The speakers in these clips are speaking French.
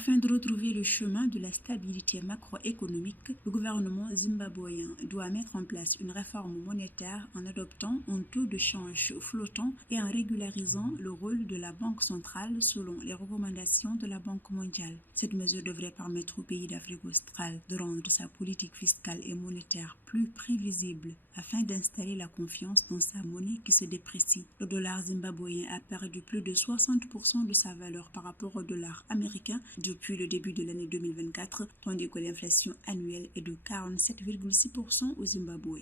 Afin de retrouver le chemin de la stabilité macroéconomique, le gouvernement zimbabwéen doit mettre en place une réforme monétaire en adoptant un taux de change flottant et en régularisant le rôle de la Banque centrale selon les recommandations de la Banque mondiale. Cette mesure devrait permettre au pays d'Afrique australe de rendre sa politique fiscale et monétaire plus prévisible afin d'installer la confiance dans sa monnaie qui se déprécie. Le dollar zimbabwéen a perdu plus de 60% de sa valeur par rapport au dollar américain depuis le début de l'année 2024, tandis que l'inflation annuelle est de 47,6% au Zimbabwe.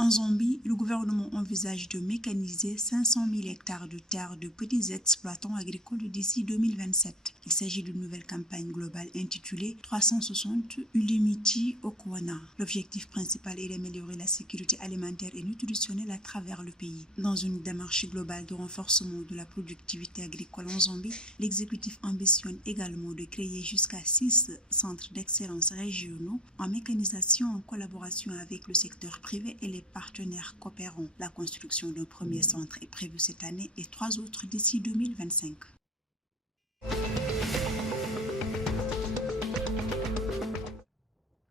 En Zambie, le gouvernement envisage de mécaniser 500 000 hectares de terres de petits exploitants agricoles d'ici 2027. Il s'agit d'une nouvelle campagne globale intitulée 360 Ulimiti Okwana. L'objectif principal est d'améliorer la sécurité alimentaire et nutritionnelle à travers le pays. Dans une démarche globale de renforcement de la productivité agricole en Zambie, l'exécutif ambitionne également de créer jusqu'à 6 centres d'excellence régionaux en mécanisation en collaboration avec le secteur privé et les partenaires coopérants. La construction d'un premier centre est prévue cette année et 3 autres d'ici 2025.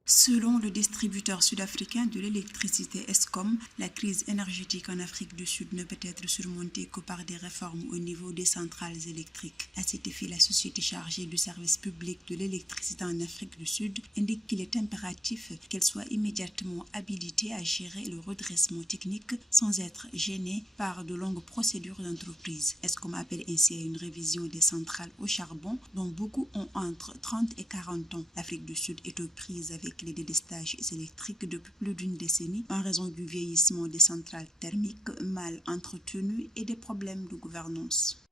Selon le distributeur sud-africain de l'électricité Eskom, la crise énergétique en Afrique du Sud ne peut être surmontée que par des réformes au niveau des centrales électriques. À cet effet, la société chargée du service public de l'électricité en Afrique du Sud indique qu'il est impératif qu'elle soit immédiatement habilitée à gérer le redressement technique sans être gênée par de longues procédures d'entreprise. Eskom appelle ainsi à une révision des centrales au charbon dont beaucoup ont entre 30 et 40 ans. L'Afrique du Sud est aux prises avec les délestages électriques depuis plus d'une décennie en raison du vieillissement des centrales thermiques mal entretenues et des problèmes de gouvernance.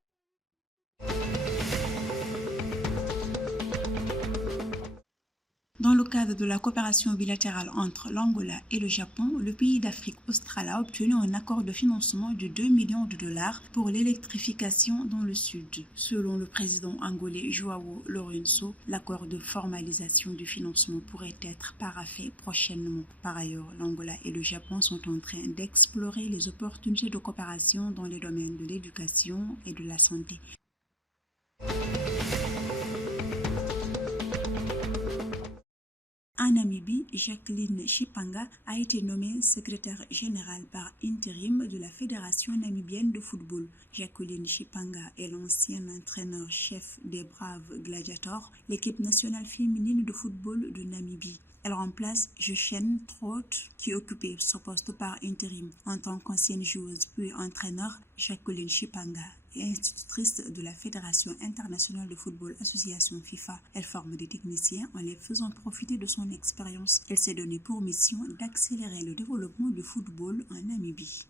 Dans le cadre de la coopération bilatérale entre l'Angola et le Japon, le pays d'Afrique australe a obtenu un accord de financement de 2 millions de dollars pour l'électrification dans le sud. Selon le président angolais João Lourenço, l'accord de formalisation du financement pourrait être paraphé prochainement. Par ailleurs, l'Angola et le Japon sont en train d'explorer les opportunités de coopération dans les domaines de l'éducation et de la santé. En Namibie, Jacqueline Chipanga a été nommée secrétaire générale par intérim de la Fédération namibienne de football. Jacqueline Chipanga est l'ancien entraîneur-chef des Braves Gladiators, l'équipe nationale féminine de football de Namibie. Elle remplace Jochen Trott, qui occupait ce poste par intérim. En tant qu'ancienne joueuse puis entraîneur, Jacqueline Chipanga est institutrice de la Fédération internationale de football association FIFA. Elle forme des techniciens en les faisant profiter de son expérience. Elle s'est donnée pour mission d'accélérer le développement du football en Namibie.